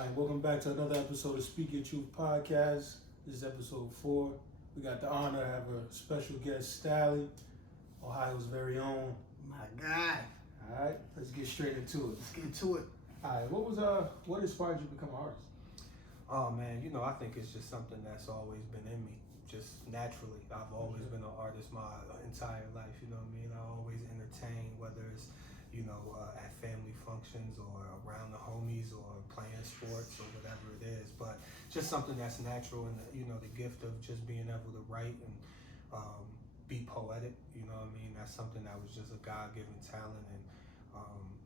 Alright, welcome back to another episode of Speak Your Truth Podcast. This is episode 4. We got the honor to have a special guest, Stally, Ohio's very own. My guy. Alright, let's get straight into it. Let's get to it. Alright, what inspired you to become an artist? Oh man, I think it's just something that's always been in me, just naturally. I've always been an artist my entire life, you know what I mean? I always entertain, whether it's, at family functions or around the homies or playing sports or whatever it is. But just something that's natural and, the gift of just being able to write and be poetic, you know what I mean? That's something that was just a God-given talent and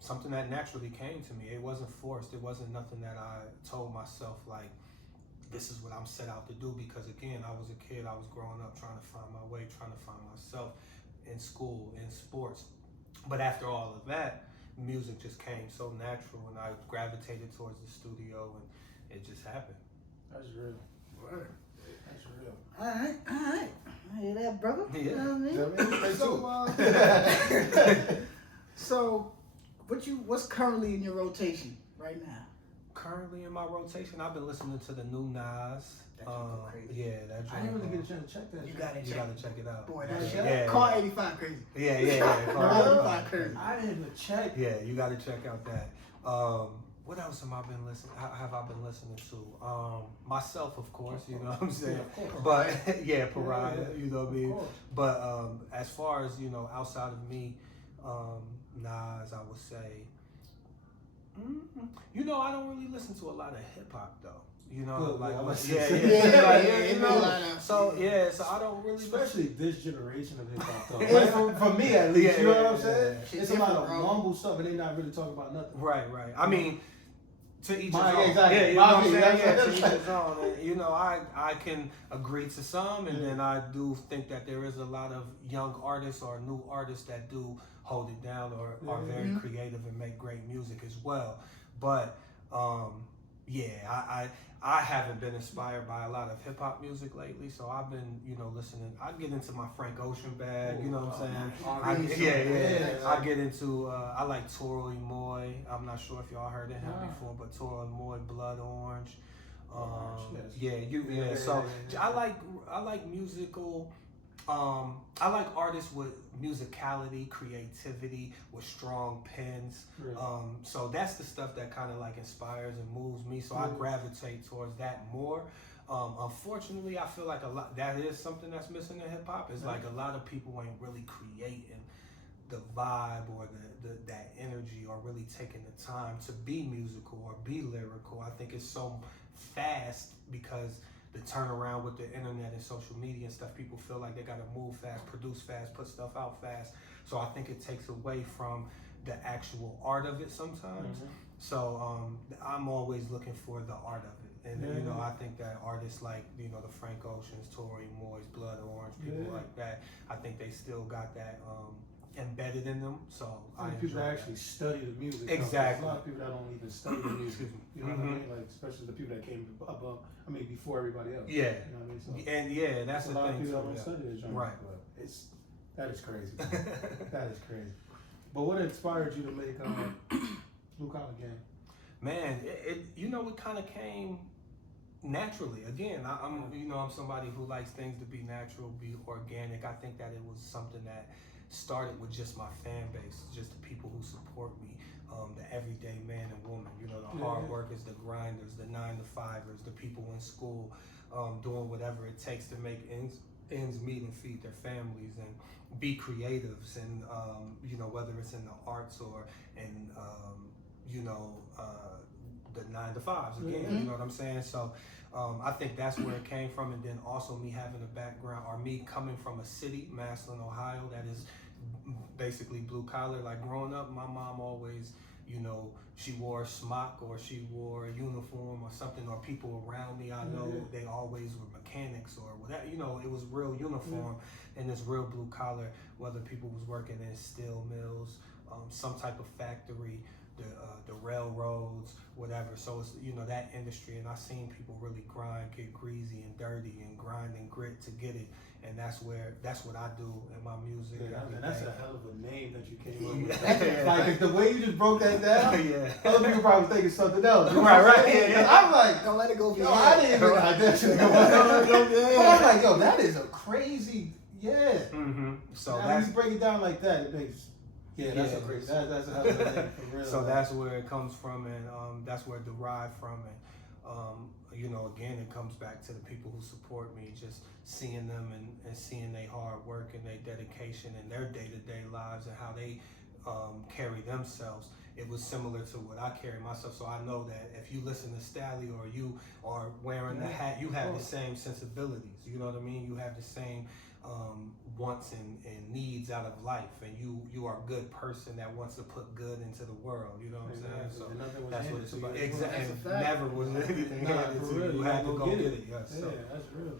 something that naturally came to me. It wasn't forced. It wasn't nothing that I told myself like, this is what I'm set out to do, because again, I was a kid, I was growing up trying to find my way, trying to find myself in school, in sports. But after all of that, music just came so natural and I gravitated towards the studio and it just happened. That's real. Word. That's real. All right. I hear that, brother. Yeah. You know what I mean? So, what's currently in your rotation right now? Currently in my rotation, I've been listening to the new Nas. That joint go crazy. Yeah, that I didn't really joint, get a chance to check that. You shit. gotta you check. gotta check it out. Boy, that Yeah. shit. Yeah. Car 85 crazy. Yeah. Car Car 85 crazy. I didn't even check. Yeah, you got to check out that. What else have I been listening? Have I been listening to? Myself, of course. You know what I'm saying. Yeah, of course. But yeah, Pariah. Yeah. You know what I Of mean. course. But as far as outside of me, Nas, I would say. I don't really listen to a lot of hip hop though. Good, like yeah, I was yeah, gonna yeah, say. yeah, like, Yeah, you yeah, know. yeah. So I don't really Especially this generation of hip hop, though. Yeah. Like, for me at least, Yeah, you know yeah, what I'm yeah, saying? yeah. It's a lot of Different, bro. mumble stuff, and they not really talking about nothing. Right. I mean, to each his My- own. exactly. Yeah, you know My what I'm opinion, saying? that's Yeah, to what each I'm his own. And, I can agree to some, and Yeah. then I do think that there is a lot of young artists or new artists that do hold it down or are very Mhm. creative and make great music as well. But I haven't been inspired by a lot of hip hop music lately, so I've been, listening. I get into my Frank Ocean bag, you know what I'm saying? Yeah. I get into. I like Toro y Moi. I'm not sure if y'all heard of him Nah. before, but Toro y Moi, Blood Orange. Orange, Yeah. So yeah. I like musical. I like artists with musicality, creativity, with strong pens. Really. So that's the stuff that kind of like inspires and moves me. So I Yeah. gravitate towards that more. Unfortunately, I feel like a lot that is something that's missing in hip hop. Is Yeah. like a lot of people ain't really creating the vibe or that energy or really taking the time to be musical or be lyrical. I think it's so fast because the turnaround with the internet and social media and stuff, people feel like they gotta move fast, produce fast, put stuff out fast. So I think it takes away from the actual art of it sometimes. Mhm. So I'm always looking for the art of it. And Yeah. I think that artists like, the Frank Oceans, Tory Moy's, Blood Orange, people Yeah. like that, I think they still got that embedded in them. So I People enjoy that that. actually study the music. Exactly. There's a lot of people that don't even study the music. Excuse me. You know what I mean? Like, especially the people that came above. Before everybody else. Yeah. You know what I mean? So And that's a the lot of thing people that too. don't yeah. study this genre. Right. But that is crazy. That is crazy. But what inspired you to make Blue Collar Gang? Man, it kind of came naturally. Again, I'm somebody who likes things to be natural, be organic. I think that it was something that started with just my fan base, just the people who support me, the everyday man and woman, the hard workers, the grinders, the 9-to-5ers, the people in school, doing whatever it takes to make ends meet and feed their families and be creatives and whether it's in the arts or in the 9-to-5s again. Mhm. You know what I'm saying? So I think that's where it came from, and then also me having a background or me coming from a city, Massillon, Ohio, that is basically blue collar. Like growing up, my mom always, she wore a smock or she wore a uniform or something, or people around me I know they always were mechanics or whatever. It was real uniform and it's real blue collar. Whether people was working in steel mills, some type of factory, the railroads, whatever. So it's that industry, and I seen people really grind, get greasy and dirty, and grind and grit to get it. And that's what I do in my music. Yeah, every and that's day. a hell of a name that you came up Like the way you just broke that down, Yeah. other people probably thinking something else. You know Right, what I'm right, saying? yeah, yeah. I'm like, Don't let it go. yo, I didn't even like that shit. But I'm like, yo, that is a crazy, yeah. Mm-hmm. So now, that's when you break it down like that, it makes, that's a crazy. That's a hell of a thing for real. so that's where it comes from, and that's where it derived from, and again, it comes back to the people who support me, just seeing them and seeing their hard work and their dedication and their day-to-day lives and how they carry themselves. It was similar to what I carry myself, so I know that if you listen to Stally or you are wearing the hat, you have the same sensibilities. You know what I mean? You have the same wants and needs out of life, and you are a good person that wants to put good into the world. You know what I'm saying? So that's what it's about. Exactly. Never was anything handed to you. You had to go get it. Yes. Yeah, that's real.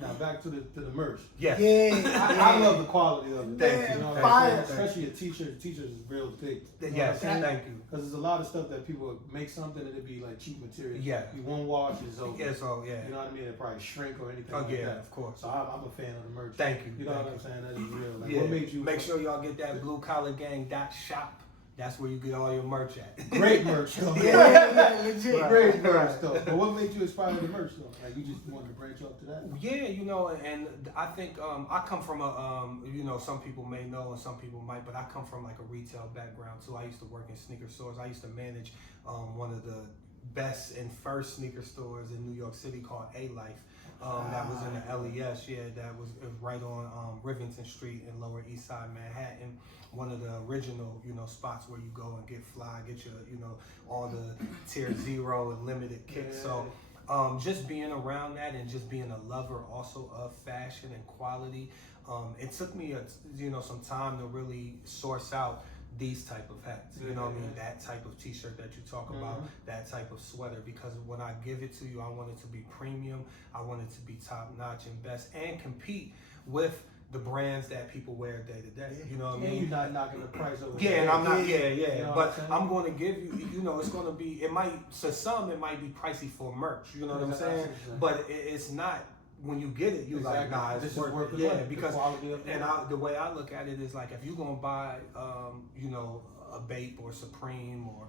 Now back to the merch. Yes. Yeah. I love the quality of it. Thank you. You know what Fire. I'm saying? Especially a teacher. Teachers is real big. Yes. Thank you. Because there's a lot of stuff that people make something and it'd be like cheap material. Yeah. You one wash is over. Yeah. So yeah. You know what I mean? It probably shrink or anything Oh like yeah. that. Of course. So I'm a fan of the merch. Thank you. You know Thank what I'm saying? That is real. Like, Yeah. what made you Make sure y'all get that bluecollargang.shop. That's where you get all your merch at. great merch though? Yeah, legit. Right. Great merch though. But what made you inspire the merch though? Like you just wanted to branch off to that? Yeah, and I think I come from a some people may know and some people might, but I come from like a retail background too. I used to work in sneaker stores. I used to manage one of the best and first sneaker stores in New York City called A-Life. That was in the LES, that was right on Rivington Street in Lower East Side Manhattan. One of the original, spots where you go and get fly, get your, all the tier 0 and limited kicks. So just being around that and just being a lover also of fashion and quality, it took me some time to really source out these type of hats, you know what I mean? That type of t-shirt that you talk about, that type of sweater, because when I give it to you, I want it to be premium, I want it to be top notch and best, and compete with the brands that people wear day to day, you know what I mean? You're not knocking the price over. Yeah, and I'm not, You know but I'm going to give you, it's going to be, it might, to some, it might be pricey for merch, you know what I'm saying? But it's not. When you get it, you like, nah, it's worth it. Yeah, because the way I look at it is like, if you're gonna buy, a Bape or Supreme or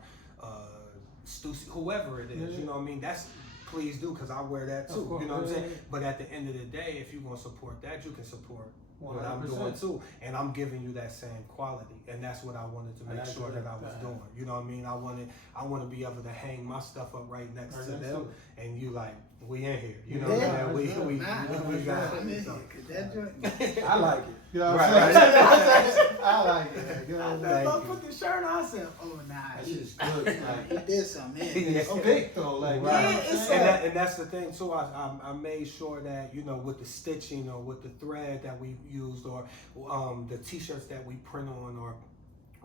Stussy, whoever it is, you know what I mean? That's please do, because I wear that too. You know what I'm saying? But at the end of the day, if you're gonna support that, you can support what I'm doing too, and I'm giving you that same quality, and that's what I wanted to make sure that I was doing. You know what I mean? I want to be able to hang my stuff up right next to them, and you like, we in here. You know what I'm saying? We got it. I like it. You know what I'm saying? I like it. You know what I'm If I put the shirt on, I said, oh nah, that shit is good. Like, he did something, man. it's thick though. Like, and that's the thing too. I made sure that with the stitching or with the thread that we used or the t-shirts that we print on or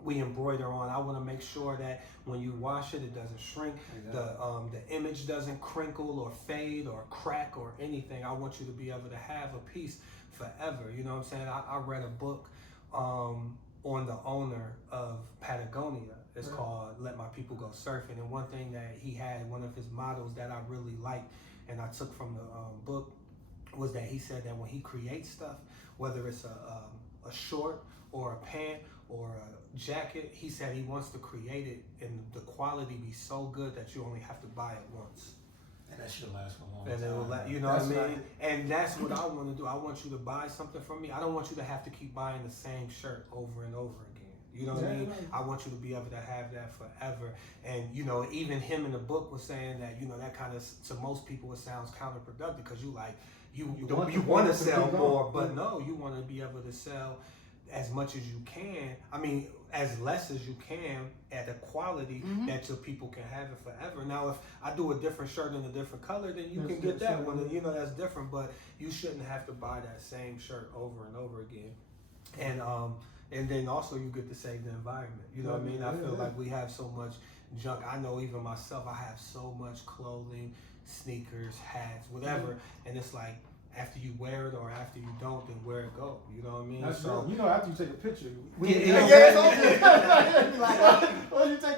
we embroider on, I want to make sure that when you wash it, it doesn't shrink. The image doesn't crinkle or fade or crack or anything. I want you to be able to have a piece forever. You know what I'm saying? I read a book on the owner of Patagonia. It's called Let My People Go Surfing. And one thing that he had, one of his mottos that I really liked and I took from the book, was that he said that when he creates stuff, whether it's a short or a pant or a jacket, he said he wants to create it and the quality be so good that you only have to buy it once. And that should last for a long And time. it will, you know what I mean? And that's what I want to do. I want you to buy something from me. I don't want you to have to keep buying the same shirt over and over again. You know what I mean? I want you to be able to have that forever. And, even him in the book was saying that, that kind of, to most people, it sounds counterproductive because you like, you want to sell more, but no, you want to be able to sell as much as you can. I mean, as less as you can at a quality that your people can have it forever. Now, if I do a different shirt in a different color, then you can get that one. That's different, but you shouldn't have to buy that same shirt over and over again. And then also you get to save the environment. You know what I mean? I feel like we have so much junk. I know even myself, I have so much clothing, sneakers, hats, whatever. And it's like, after you wear it or after you don't, then where it go? You know what I mean? That's so true. After you take a picture, when you take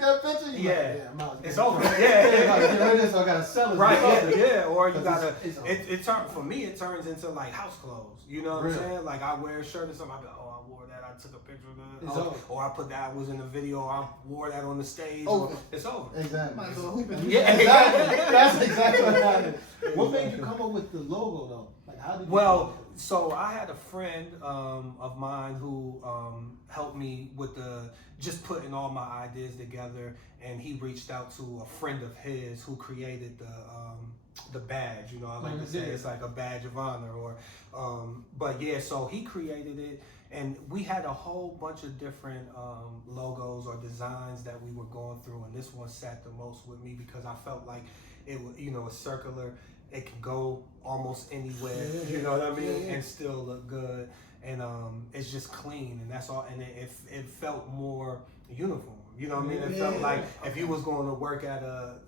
that picture, you're like, It's over. Like, Yeah. get rid of this, so I gotta sell it. Right, yeah. Or you 'Cause gotta, it's it turns, for me, it turns into like house clothes. You know what Really? I'm saying? Like I wear a shirt or something, I be like, oh, I wore that, I took a picture of it. It's Oh, over. or I put that, I was in the video, I wore that on the stage. Over. Or, it's over. Exactly. Might as well hoop it. Yeah. Exactly. That's exactly what happened. What made you come up with the logo though? Like how did you Well, so I had a friend of mine who helped me with just putting all my ideas together, and he reached out to a friend of his who created the badge. You know, I like to say it's like a badge of honor, or but yeah. So he created it, and we had a whole bunch of different logos or designs that we were going through, and this one sat the most with me because I felt like it was, you know, a circular. It can go almost anywhere, you know what I mean, and still look good. And it's just clean, and that's all. And it felt more uniform, you know what I mean. It felt like if you was going to work at a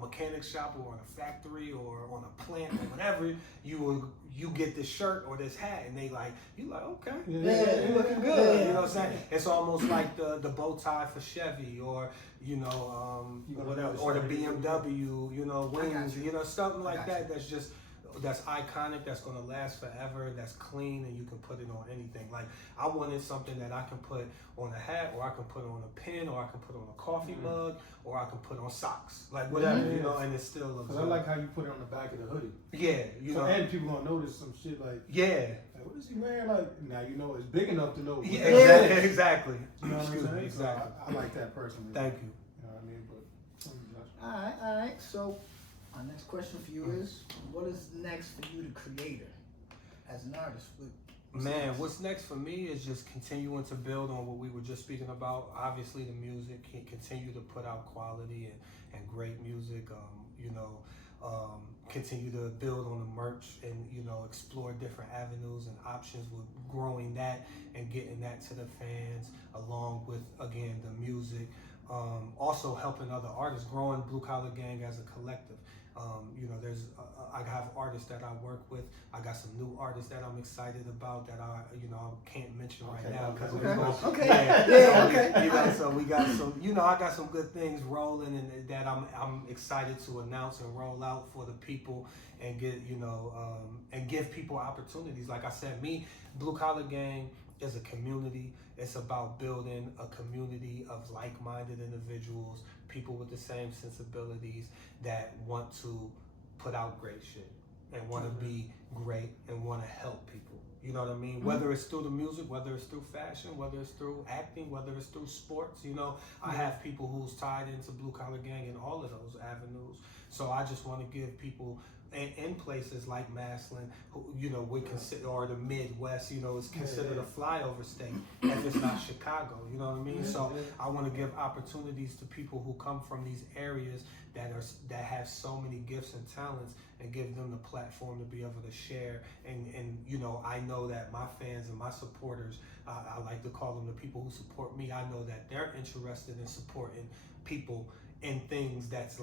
mechanic shop or in a factory or on a plant or whatever, you get this shirt or this hat, and they like you like okay, you looking good, you know what I'm saying. It's almost like the bow tie for Chevy, or you know what else, or the BMW, you know, wings, you know, something like that. That's iconic, that's gonna last forever, that's clean, and you can put it on anything. Like I wanted something that I can put on a hat, or I can put on a pin, or I can put on a coffee mug, or I can put on socks, like whatever, you know, and it still looks Because I like how you put it on the back of the hoodie. Yeah, you So, know. and people gonna notice some shit like, Yeah. like, what is he wearing? Like, now you know it's big enough to know. Yeah, What exactly. You know what I'm Excuse saying? me, exactly. So I like that personally. Thank you. You know what I mean? But All right. So, my next question for you is, what is next for you, the creator, as an artist? Man, what's next for me is just continuing to build on what we were just speaking about. Obviously, the music, continue to put out quality and great music. You know, continue to build on the merch, and you know, explore different avenues and options with growing that and getting that to the fans, along with again the music. Also helping other artists, growing Blue Collar Gang as a collective. You know, I have artists that I work with. I got some new artists that I'm excited about that I can't mention right now because So we got some, you know, I got some good things rolling, and that I'm excited to announce and roll out for the people and get, you know, and give people opportunities. Like I said, Blue Collar Gang is a community. It's about building a community of like-minded individuals, people with the same sensibilities that want to put out great shit and want to be great and want to help people. You know what I mean? Whether it's through the music, whether it's through fashion, whether it's through acting, whether it's through sports, you know, I have people who's tied into Blue Collar Gang in all of those avenues. So I just want to give people in places like Massillon, who, you know, we consider, or the Midwest, you know, is considered a flyover state if it's not Chicago, you know what I mean? So I want to give opportunities to people who come from these areas that have so many gifts and talents, and give them the platform to be able to share. And you know, I know that my fans and my supporters, I like to call them the people who support me. I know that they're interested in supporting people in things that's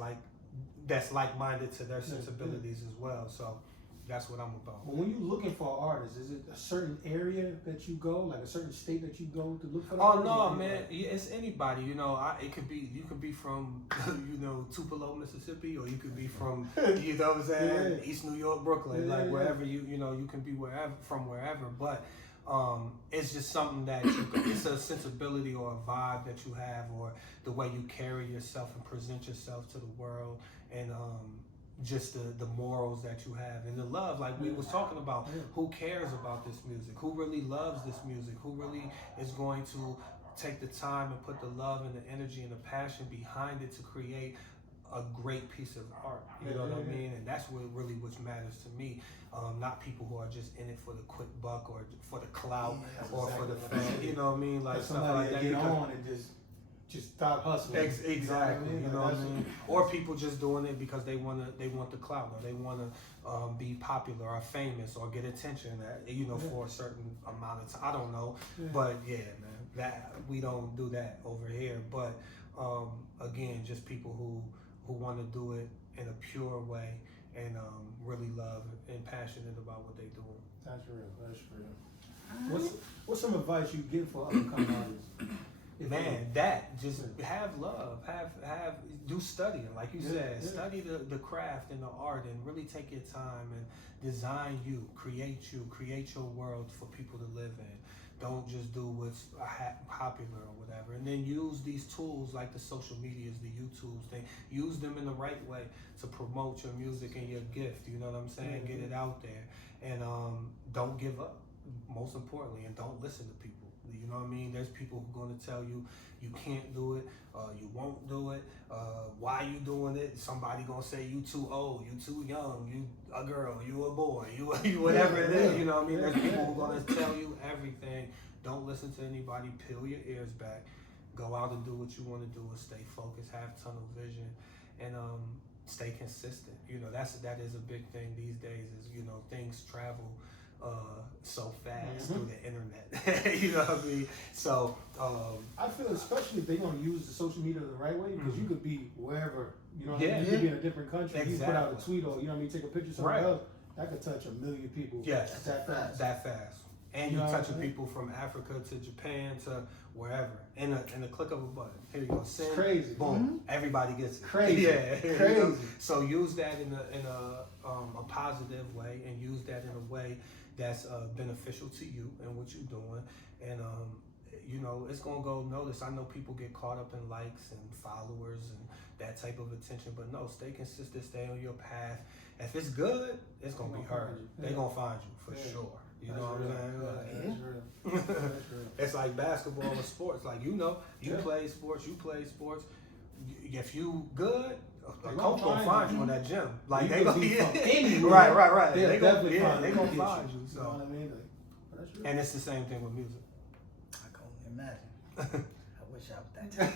like-minded to their sensibilities as well. So that's what I'm about. when you're looking for artists, is it a certain area that you go, like a certain state that you go to look for? Oh no, man! It's anybody. You know, you could be from, you know, Tupelo, Mississippi, or you could be from, you know what I'm saying, East New York, Brooklyn, like wherever you know, you can be wherever. But it's just something that it's a sensibility or a vibe that you have, or the way you carry yourself and present yourself to the world, and just the morals that you have, and the love, like we was talking about. Who cares about this music? Who really loves this music? Who really is going to take the time and put the love and the energy and the passion behind it to create a great piece of art? You know what I mean? And that's what matters to me. Not people who are just in it for the quick buck, or for the clout, or for the fame. You know what I mean? Like stuff like that. Get on and just stop hustling. Exactly. You know what I mean? Or people just doing it because they want the clout, or they want to be popular or famous or get attention, for a certain amount of time. I don't know, but yeah, man, that we don't do that over here. But again, just people who want to do it in a pure way, and really love and passionate about what they're doing. That's real. What's some advice you give for upcoming artists? If Man, that just have love, have do studying, like you said, study the craft and the art, and really take your time and design you, create your world for people to live in. Don't just do what's popular or whatever, and then use these tools like the social medias, the YouTubes. They use them in the right way to promote your music and your gift. You know what I'm saying? Get it out there, and don't give up. Most importantly, and don't listen to people. You know what I mean? There's people who are going to tell you you can't do it, you won't do it, why you doing it? Somebody gonna say you too old, you too young, you a girl, you a boy, you whatever it is. You know what I mean? There's people who are gonna tell you everything. Don't listen to anybody. Peel your ears back. Go out and do what you want to do, and stay focused. Have tunnel vision, and stay consistent. You know that is a big thing these days. Is things travel so fast through the internet. You know what I mean? So I feel especially if they're gonna use the social media the right way, because you could be wherever, you know what I mean? You could be in a different country, you put out a tweet, or you know what I mean, take a picture of somebody else, that could touch 1 million people. Yes, that fast. That fast. And you're touching people from Africa to Japan to wherever in a click of a button. Here you go. Send. Crazy. Boom. Everybody gets it. Crazy. Yeah. Crazy. You know? So use that in a positive way, and use that in a way that's beneficial to you and what you're doing. And it's gonna go noticed. I know people get caught up in likes and followers and that type of attention, but no, stay consistent, stay on your path. If it's good, it's gonna be heard. They're gonna find you for sure. You know what I'm saying? That's real. It's like basketball or sports. Like you play sports. If you good, the coach gonna find you in that gym. Like they gonna be right. They gonna find you. So, you know what I mean? That's real. And it's the same thing with music. I can only imagine. I wish I was that type.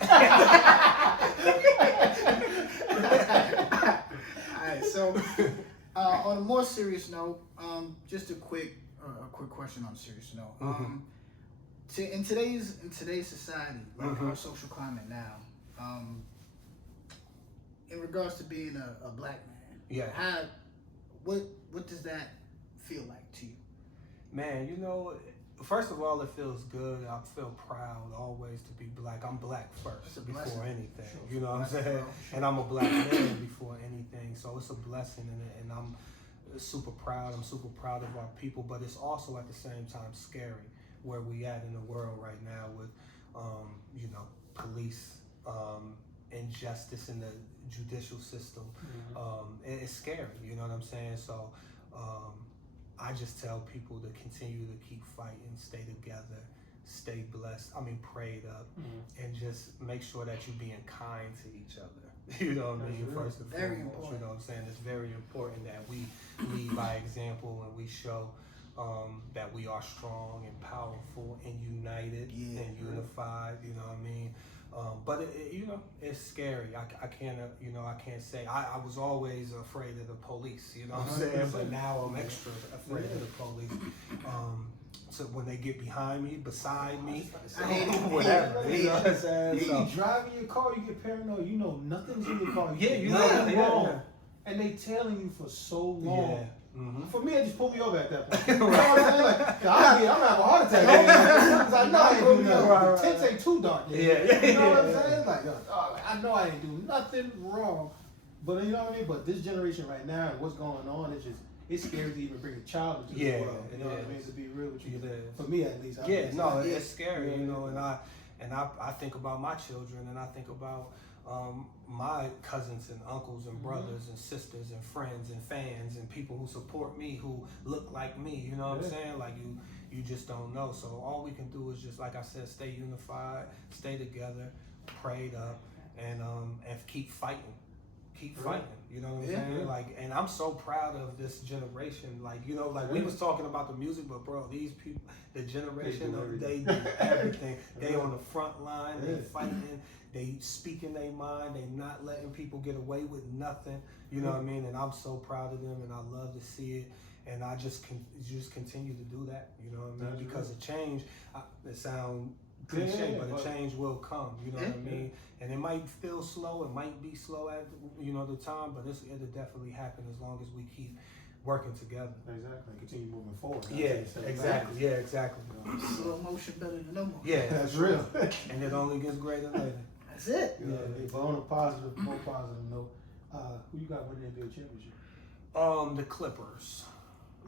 All right, so on a more serious note, just a quick question on a serious note. In today's society, like our social climate now, in regards to being a black man, what does that feel like to you? Man, first of all, it feels good. I feel proud always to be black. I'm black first before anything. Sure. You know what I'm saying? And I'm a black man before anything. So it's a blessing, and I'm super proud. I'm super proud of our people, but it's also at the same time scary where we at in the world right now with, police, injustice in the judicial system. It's scary. You know what I'm saying? So I just tell people to continue to keep fighting, stay together, stay blessed. Prayed up, and just make sure that you're being kind to each other. You know what I mean? First and very foremost, important. you know what I'm saying? It's very important that we lead by example, and we show that we are strong and powerful and united and unified. You know what I mean? But it's scary. I can't say. I was always afraid of the police. You know what I'm saying? But now I'm extra afraid of the police. So when they get behind me, beside me, whatever. You know what I'm saying? You driving your car, you get paranoid. You know nothing's in your car. Nothing wrong, and they tailing you for so long. Yeah. For me, it just pulled me over at that point. You know what I'm saying? Like, I'm gonna have a heart attack. I know I ain't do nothing. The tents ain't too dark. You know what I'm saying? Like, I know I ain't do nothing wrong. But you know what I mean? But this generation right now, and what's going on, it's scary to even bring a child into the world. You know what I mean? To be real with you. For me, at least. It's scary. And I think about my children, and I think about my cousins and uncles and brothers and sisters and friends and fans and people who support me, who look like me. You know what I'm saying? Like you just don't know. So all we can do is just, like I said, stay unified, stay together, prayed up, and keep fighting. Keep fighting, you know what I'm saying? Like, and I'm so proud of this generation. Like, we was talking about the music, but bro, these people, the generation, they do everything. They on the front line, they fighting, they speaking their mind, they not letting people get away with nothing. You know what I mean? And I'm so proud of them, and I love to see it. And I just continue to do that. You know what I mean? Because a change, it sounds cliche, but a change will come. You know what I mean? And it might feel slow. It might be slow at the time, but it'll definitely happen as long as we keep working together. Exactly. Continue moving forward. Yeah, exactly. Yeah, exactly. Slow motion better than no motion. Yeah, That's real. and it only gets greater later. That's it. Yeah. But on a positive, more positive note, who you got winning the NBA championship? The Clippers.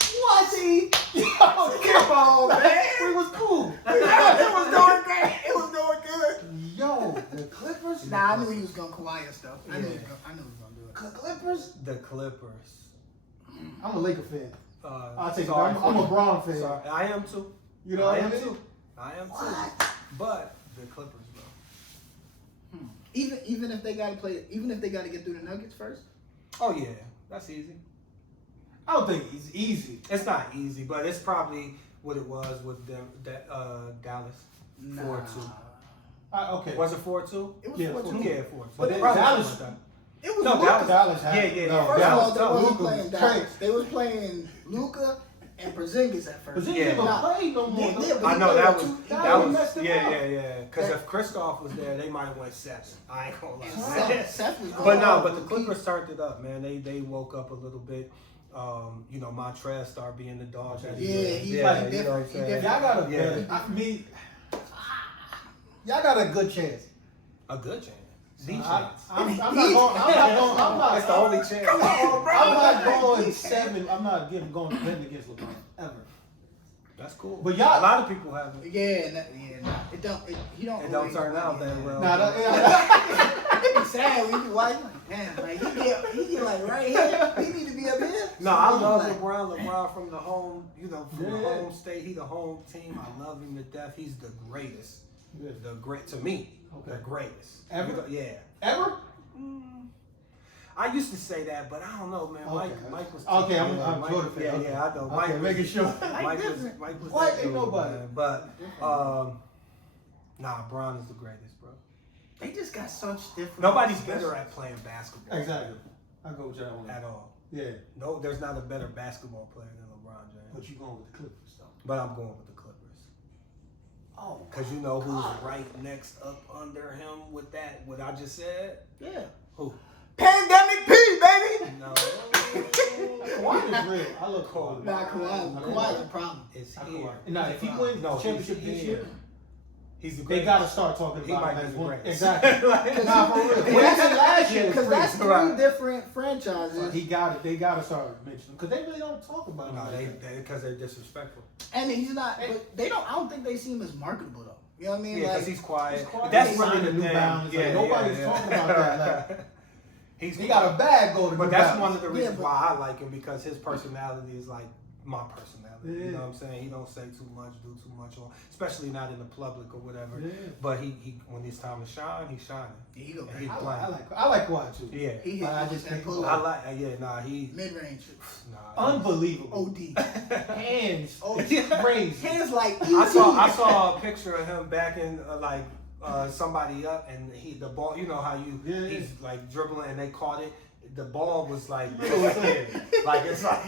What? See? Yo, come on, man. It was cool. It was doing great. It was doing good. Yo, the Clippers. Nah, I knew he was gonna Kawhi and stuff. I knew he was gonna do it. Clippers. The Clippers. I'm a Laker fan. I'll take it. Sorry I'm a for Braun fan. Sorry. I am too. You know I what I am mean? too. I am too. But the Clippers, bro. Even if they gotta play, even if they gotta get through the Nuggets first. Oh yeah, that's easy. I don't think it's easy. It's not easy, but it's probably what it was with them. Dallas. 4-2. Okay. Was it 4-2? It was Yeah, 4-2. Yeah, 4-2. But then Probably Dallas- something like It was No, Luka. Dallas had Yeah, yeah, no, yeah. First Dallas, of all, they wasn't Luka playing was Dallas. trash. They was playing Luka and Porzingis at first. But they Yeah. didn't play no more. Yeah, I know that was messed him yeah, up. yeah, yeah. Because That- if Kristoff was there, they might have went 7. I ain't gonna lie. And Seth was going But no, off but the with Clippers turned it up, man. They woke up a little bit. You know, Montrez started being the dog. that he Yeah, was. he's like you know what I'm different. He saying? different. Y'all got a Yeah. better. I mean, y'all got a good chance. A good chance. The I'm chance. not going. I'm not. That's the only chance. Come on, bro. I'm not going 7. I'm not going betting against LeBron ever. That's cool. But y'all- a lot of people have it. It don't. He don't. It don't always turn win, out yeah. that well. Nah, It be sad when you be watching. Like, damn, like he get like right here. He need to be up here. No, I love Like, LeBron. LeBron from the home, from the Yeah. home state. He the home team. I love him to death. He's the greatest. Yeah. The great to me. Okay. The greatest. Ever? You know, yeah. Ever? I used to say that, but I don't know, man. Okay. Mike was. Okay, I'm Mike- Jordan fan. Yeah, Okay. yeah, I know. Okay, Mike was, making sure. Mike was. different. Mike was. What? that Ain't dude, nobody. man. But nah, Bron is the greatest, bro. They just got such different. Nobody's better at playing basketball. Exactly. I go with y'all on At that. all. Yeah, No, there's not a better basketball player than LeBron James. but you going with the Clippers though. But I'm going with the Clippers. Oh, Cause you know who's right next up under him with that? What I just said? Yeah. Who? Pandemic P, baby. No. Kawhi is real. I love Kawhi. Nah, Kawhi's a problem. It's I here. Kawhi. Now, if he wins No, the championship he's this here. year, He's the they greatest. gotta start talking He about might him be as the one. greatest. Exactly. Like- Nah, for real. When he said last year, Because that's three Right. different franchises. He got it. They gotta start mentioning because they really don't talk about him. No, like that. because they're disrespectful. And he's not. But they don't. I don't think they see him as marketable though. You know what I mean? Yeah, because like, he's quiet. He's quiet. That's He really signed the a New thing. Balance. Like, nobody's talking about that, like- He's He got a bag go to But New that's Balance. one of the reasons but- why I like him, because his personality is like my personality. You Yeah. know what I'm saying? He don't say too much, do too much, or especially not in the public or whatever. Yeah. But he when it's time to shine, he's shining. he go And he's I playing. like Kawhi too. Yeah. He hit But I you just with that think- pull I up. like. He. Mid range. Nah. Unbelievable. OD. Hands. Oh, Crazy. hands like I saw a picture of him backing somebody up, and the ball. You know how he's like dribbling, and they caught it. The ball was like like it's like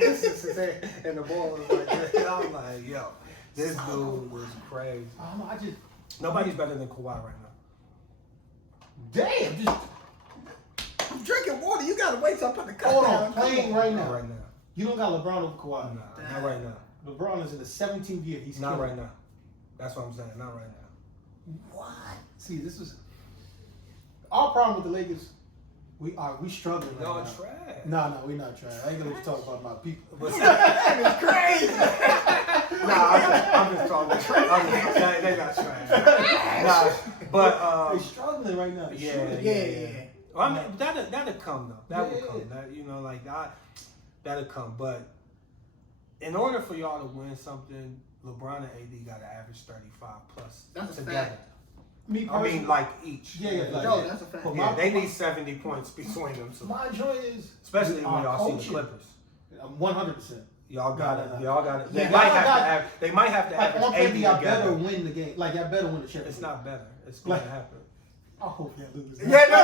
and the ball was like this. I'm like, yo, this dude was crazy. I just Nobody's better than Kawhi right now. damn. Just I'm drinking water. You gotta wait till I put the cup hold down. on. Playing right Not now. right now. You don't got LeBron over Kawhi. Nah, not right now. LeBron is in the 17th year. He's Not killing right it. now. That's what I'm saying. Not right now. What? See, this was our problem with the Lakers. We struggling right No, now. trash. No, we're not trying. I ain't gonna let you talk about my people. That is crazy. I'm just talking. They not trash. Nah, but They struggling right now. yeah. Yeah. Well, I mean, that'll come though. That will Yeah. come. That'll come. But in order for y'all to win something, LeBron and AD got to average 35 plus That's a together. fact. Me I mean, personally, like each. Yeah, like No, that. that's a fact. But Yeah, they need 70 points between them two. My joint is Especially when our y'all see the coaching. Clippers. 100%. Y'all got No, it. no, no. Y'all got it. They Yeah, might y'all have got- to average. They might have to Like average on 80 paper, y'all better together. win the game. Like y'all better win the championship. It's not better. It's going to Like- happen. I hope y'all lose. Yeah, no,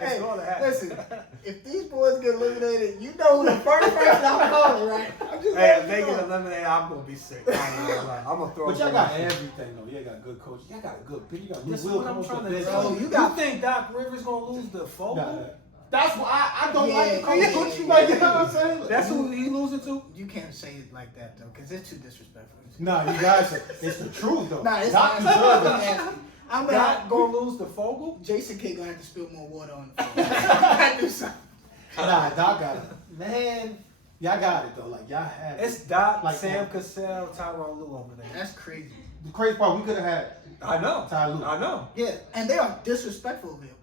It's going to happen. listen. If these boys get eliminated, you know who the first person I'm calling, right? I'm just Hey, letting if they you get know. eliminated, I'm gonna be sick. I'm gonna throw. But y'all a got ball. everything though. Y'all got good coaches. Y'all got a good pitch. You got This is Will what I'm come off trying the to bench. tell Bro, you. you got- You think Doc Rivers gonna lose the Fogle? Nah, That's why I don't like the Yeah, coach. yeah, Like, you yeah. know what I'm saying? That's who he losing to? You can't say it like that though, because it's too disrespectful. Nah, you guys, it's the truth though. Nah, it's Doc not. deserves it. Nasty. I'm Not gonna gonna lose to Fogel? Jason K gonna have to spill more water on the floor. I do something. Nah, Doc got it. Man, y'all got it though. Like y'all had it. It's Doc, Like Sam that. Cassell, Tyronn Lue over there. That's crazy. The crazy part, we could have had I know. Ty Lue. I know. Yeah, and they are disrespectful of him.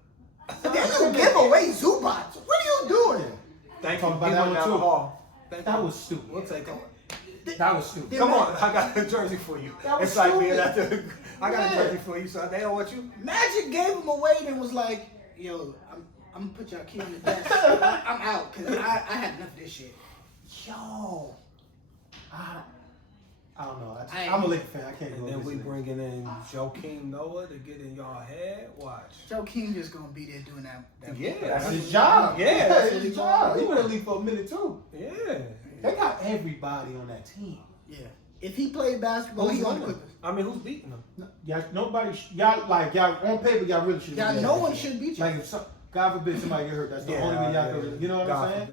Then you give away Zubats. What are you doing? Thank Talking you. about He that went one, down too. the hall. Thank That you. was stupid. We'll take it. That was stupid. Yeah. Come on, I got a jersey for you. That was It's like being stupid. at the. I got a Yeah. jersey for you, so they don't want you. Magic gave him away and was like, yo, I'm gonna put y'all key on the desk. I'm out, because I had enough of this shit. Yo, I don't know. I ain't- I'm a Laker fan. I can't And go then we listen to it. bringing in Joakim Noah to get in y'all head. Watch. Joe King just gonna be there doing that. Yeah, That's his job. Yeah, That's his job. He been in the league for a minute too. Yeah. They got everybody on that team. Yeah. If he played basketball, Who's he on the winning? Clippers. I mean, who's beating them? Y'all, nobody. Y'all on paper, y'all really should. Y'all, no one should beat you. Like if some, God forbid somebody get hurt, that's the Yeah, only way y'all yeah. could. You know what God I'm saying? forbid.